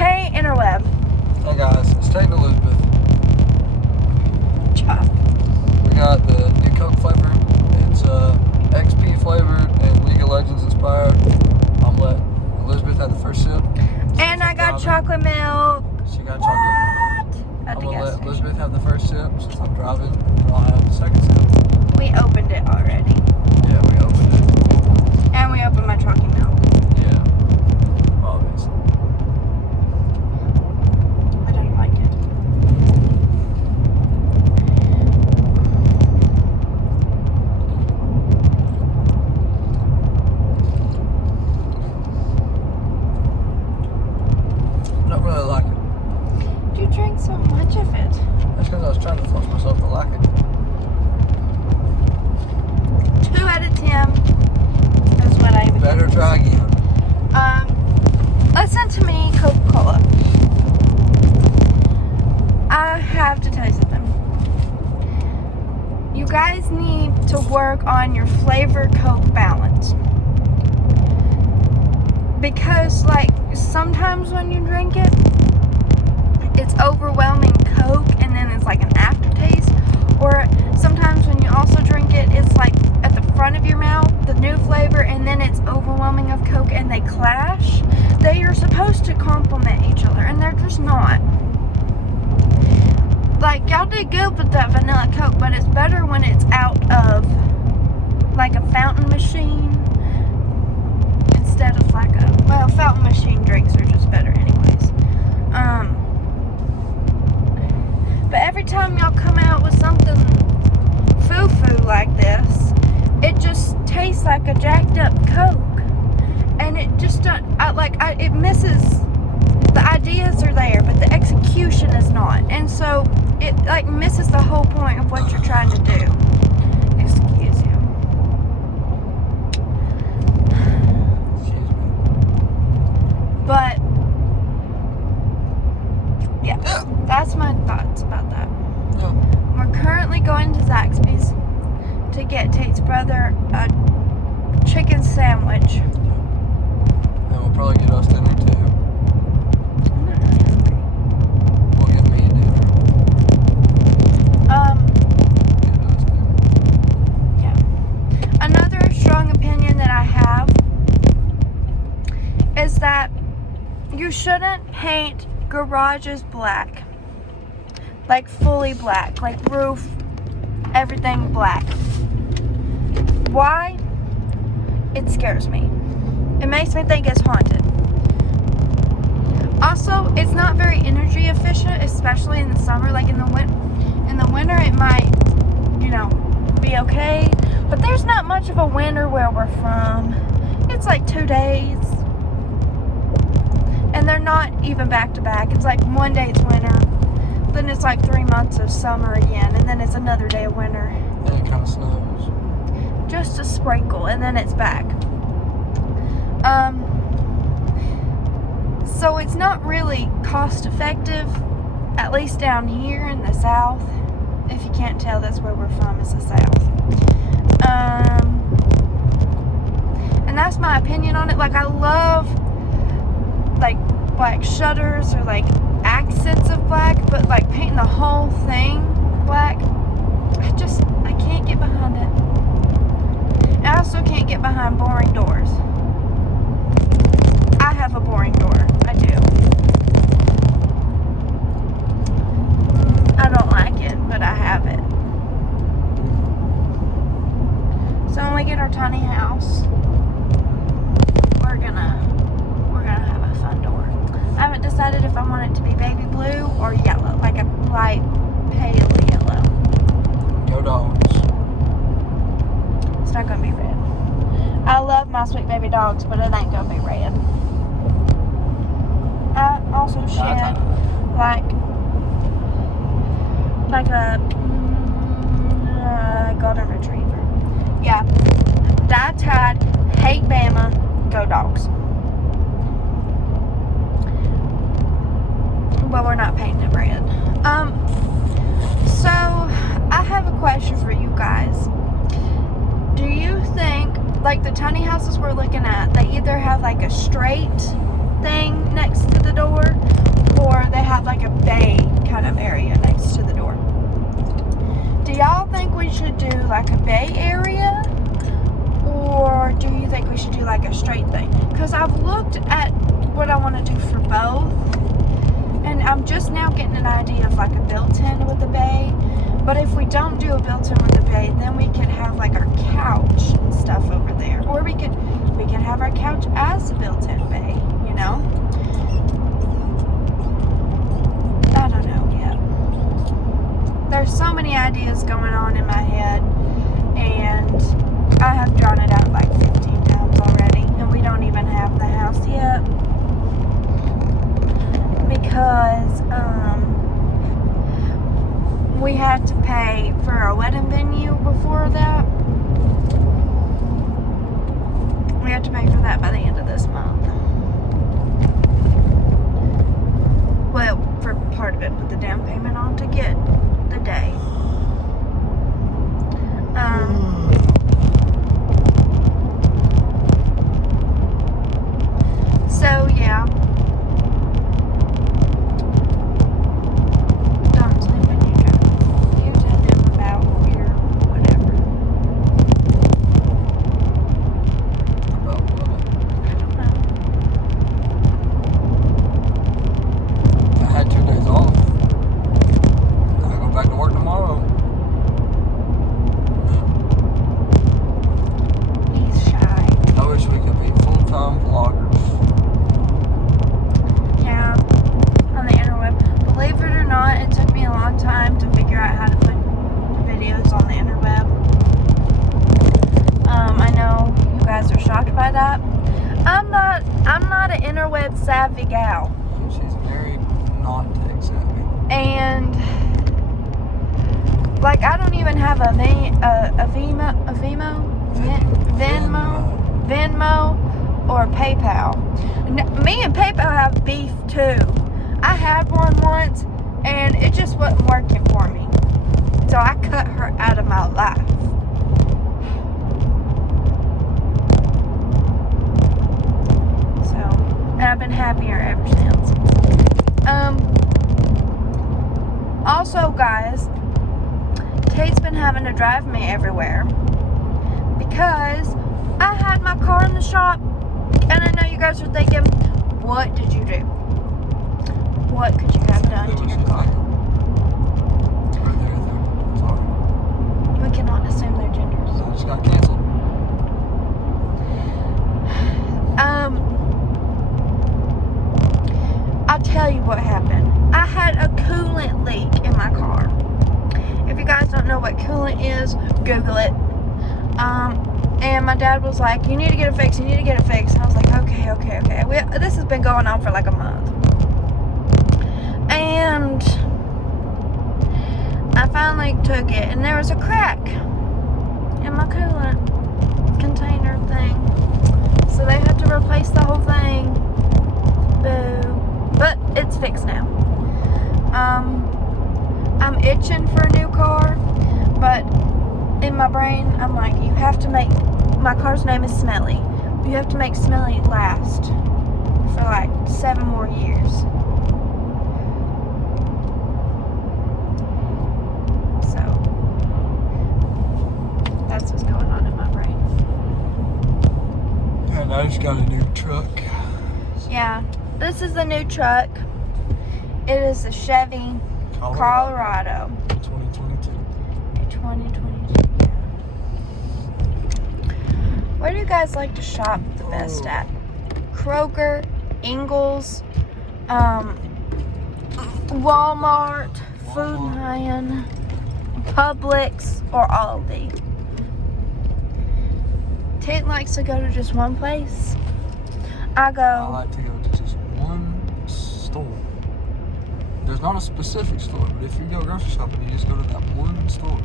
Hey, interweb. Hey guys, it's Tate and Elizabeth. Chop. We got the new Coke flavor. It's XP flavored and League of Legends inspired. I'm let Elizabeth have the first sip. And I got chocolate milk. She got chocolate milk. At I'm the gonna gas let station. Elizabeth have the first sip since I'm driving, and I'll have the second sip. We opened it already. Yeah, we opened it. And we opened my chocolate milk. Yeah, obviously. I don't like it. I don't really like it. You drank so much of it. That's because I was trying to force myself to like it. 2 out of 10 is what I would Better give try this. again. Listen to me, Coca-Cola. I have to tell you something. You guys need to work on your flavor Coke balance. Because, like, sometimes when you drink it, it's overwhelming Coke and then it's like an aftertaste. Or sometimes when you also drink it, it's like at the front of your mouth, the new flavor, and then it's overwhelming of Coke and they clash. They are supposed to complement each other and they're just not. Like, y'all did good with that vanilla Coke, but it's better when it's out of like a fountain machine instead of like a, well, fountain machine drinks are just better anyways. But every time y'all come out with something foo-foo like this, it just tastes like a jacked up Coke. And it just, it misses, the ideas are there, but the execution is not. And so, it, like, misses the whole point of what you're trying to do. Excuse you. Excuse me. But, yeah, that's my thoughts about that. Yeah. We're currently going to Zaxby's to get Tate's brother a chicken sandwich. And we'll probably get us dinner too. I'm not really hungry. We'll get me dinner. Get us dinner. Yeah. Another strong opinion that I have is that you shouldn't paint garages black. Like fully black. Like roof, everything black. Why? It scares me. It makes me think it's haunted. Also, it's not very energy efficient, especially in the summer. Like in the winter, it might, be okay. But there's not much of a winter where we're from. It's like 2 days. And they're not even back to back. It's like one day it's winter. Then it's like 3 months of summer again. And then it's another day of winter. And it kind of snows. Just a sprinkle. And then it's back. So it's not really cost effective, at least down here in the South. If you can't tell, that's where we're from, is the South. And that's my opinion on it. Like, I love like black shutters or like accents of black, but like painting the whole thing black, I can't get behind it. And I also can't get behind boring doors. I have a boring door. I do. I don't like it, but I have it. So when we get our tiny house, we're gonna have a fun door. I haven't decided if I want it to be baby blue or yellow, like a light pale yellow. Go dogs. It's not gonna be red. I love my sweet baby dogs, but it ain't gonna be red. I also shed like a golden retriever. Yeah. Die Tide, hate Bama, go dogs. But we're not painting it red. So I have a question for you guys. Do you think, like the tiny houses we're looking at, they either have like a straight thing next to the door looked at what I want to do for both, and I'm just now getting an idea of like a built-in with a bay. But if we don't do a built-in with a bay, then we could have like our couch and stuff over there, or we could have our couch as a built-in bay, you know. I don't know yet. There's so many ideas going on in my head, and I have drawn it out like 15 times already, and we don't even have the house yet because we had to pay for our wedding venue before that. We have to pay for that by the end of this month. Well, for part of it, put the down payment on to get the day. So yeah. Don't sleep when you drive. You tell them about your whatever. About what? I don't know. I had 2 days off. I go back to work tomorrow. He's shy. I wish we could be full-time vloggers. Yeah, on the interweb. Believe it or not, it took me a long time to figure out how to put videos on the interweb. I know you guys are shocked by that. I'm not an interweb savvy gal. She's very not tech savvy. And like I don't even have a Venmo or PayPal. Me and PayPal have beef too. I had one once and it just wasn't working for me. So I cut her out of my life. So, and I've been happier ever since. Also guys, Tate's been having to drive me everywhere because I had my car in the shop, and I know you guys are thinking, what did you do? What could you have done to your car? Sorry. We cannot assume their genders. So it just got canceled. I'll tell you what happened. I had a coolant leak in my car. If you guys don't know what coolant is, Google it. And my dad was like, you need to get it fixed, you need to get it fixed. And I was like, okay. This has been going on for like a month. And I finally took it, and there was a crack in my coolant container thing. So they had to replace the whole thing. Boo. But it's fixed now. I'm itching for a new car, but in my brain, I'm like, you have to make, my car's name is Smelly. You have to make Smelly last for like 7 more years. So, that's what's going on in my brain. And I just got a new truck. Yeah, this is the new truck. It is a Chevy Colorado. 2022. 2022, yeah. Where do you guys like to shop the best at? Kroger, Ingles, Walmart, Food Lion, Publix, or Aldi? Tate likes to go to just one place. I like to go to just one store. There's not a specific store, but if you go grocery shopping, you just go to that one store.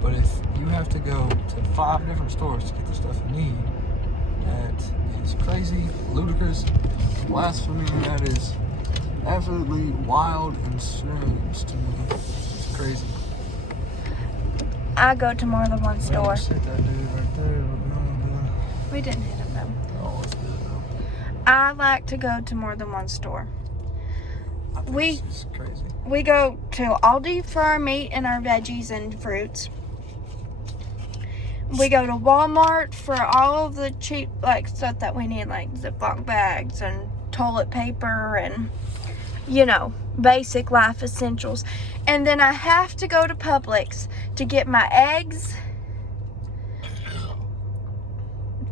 But if you have to go to 5 different stores to get the stuff you need, that is crazy, ludicrous, blasphemy. That is absolutely wild and strange to me. It's crazy. I go to more than one store. Hit that dude right there. We didn't hit him though. Oh, it's good though. I like to go to more than one store. It's crazy. We go to Aldi for our meat and our veggies and fruits. We go to Walmart for all of the cheap, like, stuff that we need, like Ziploc bags and toilet paper and, you know, basic life essentials. And then I have to go to Publix to get my eggs,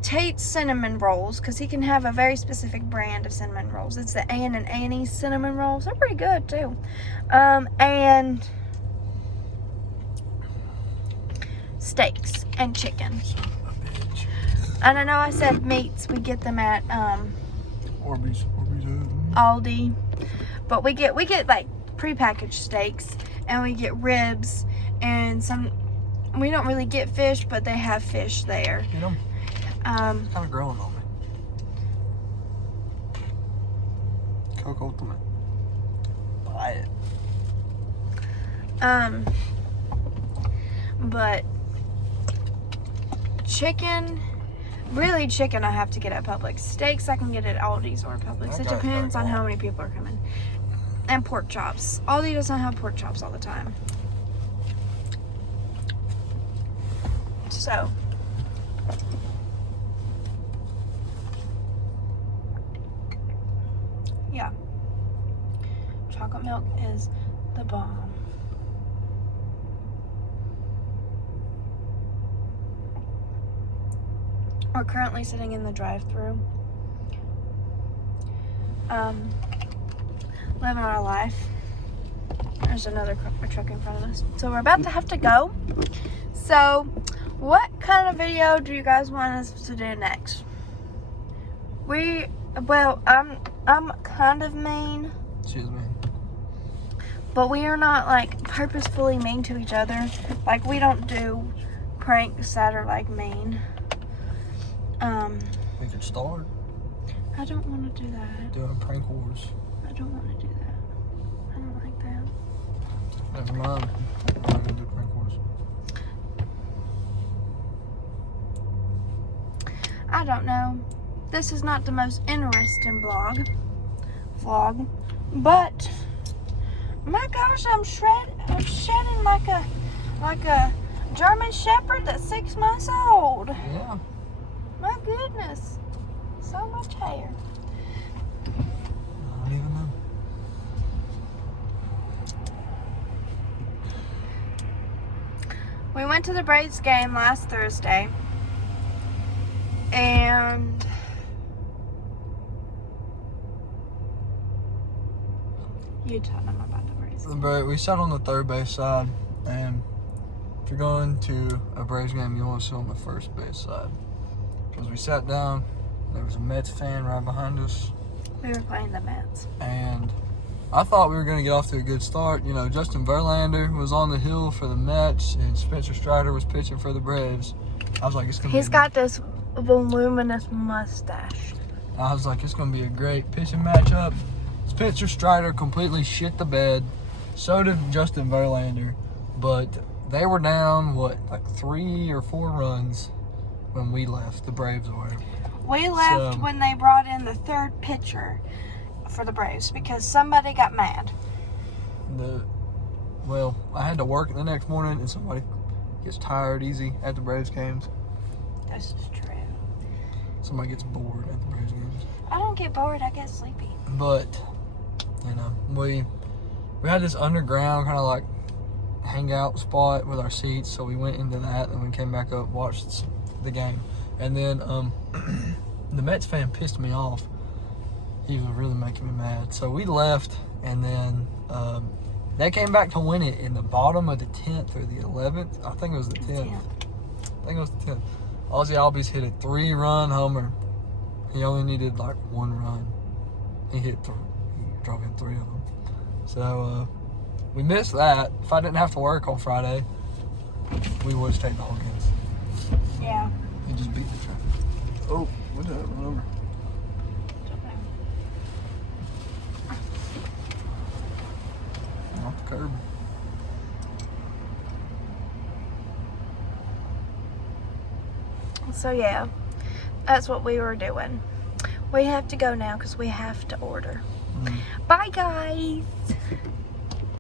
Tate's cinnamon rolls, because he can have a very specific brand of cinnamon rolls. It's the Ann and Annie's cinnamon rolls. They're pretty good, too. And steaks and chicken. Son of a bitch. And I know I said meats. We get them at Arby's. Aldi. But we get like prepackaged steaks, and we get ribs, and some. We don't really get fish, but they have fish there. You know, it's kind of growing on me. Coke Ultimate. Buy it. But chicken, really chicken I have to get at Publix. Steaks I can get at Aldi's or Publix. It depends on how many people are coming. And pork chops. Aldi doesn't have pork chops all the time. So, yeah. Chocolate milk is the bomb. We're currently sitting in the drive-thru. Living our life. There's another truck in front of us. So we're about to have to go. So, what kind of video do you guys want us to do next? I'm kind of mean. She's mean. But we are not, like, purposefully mean to each other. Like, we don't do pranks that are, like, mean. We could start I don't want to do that. doing prank wars. I don't want to do that. I don't like that. Never mind. I'm not gonna do prank wars. I don't know. This is not the most interesting vlog, but my gosh, I'm shedding like a German Shepherd that's 6 months old. Yeah. My goodness, so much hair. I don't even know. We went to the Braves game last Thursday, and you tell them about the Braves game. We sat on the third base side, and if you're going to a Braves game, you want to sit on the first base side. Because we sat down, there was a Mets fan right behind us. We were playing the Mets. And I thought we were going to get off to a good start. You know, Justin Verlander was on the hill for the Mets, and Spencer Strider was pitching for the Braves. I was like, it's going to be... He's got this voluminous mustache. I was like, it's going to be a great pitching matchup. Spencer Strider completely shit the bed. So did Justin Verlander. But they were down, like 3 or 4 runs when we left, the Braves were. We left when they brought in the third pitcher for the Braves because somebody got mad. I had to work the next morning, and somebody gets tired easy at the Braves games. This is true. Somebody gets bored at the Braves games. I don't get bored, I get sleepy. But, you know, we had this underground kind of like hangout spot with our seats, so we went into that, and we came back up, watched the game. And then the Mets fan pissed me off. He was really making me mad. So we left, and then they came back to win it in the bottom of the 10th or the 11th. I think it was the 10th. I think it was the 10th. Ozzy Albies hit a 3-run homer. He only needed like 1 run. He drove in 3 of them. So we missed that. If I didn't have to work on Friday, we would have stayed the whole games. Yeah. He just beat the traffic. Oh, what did I run over? Off the curb. So yeah, that's what we were doing. We have to go now because we have to order. Bye guys.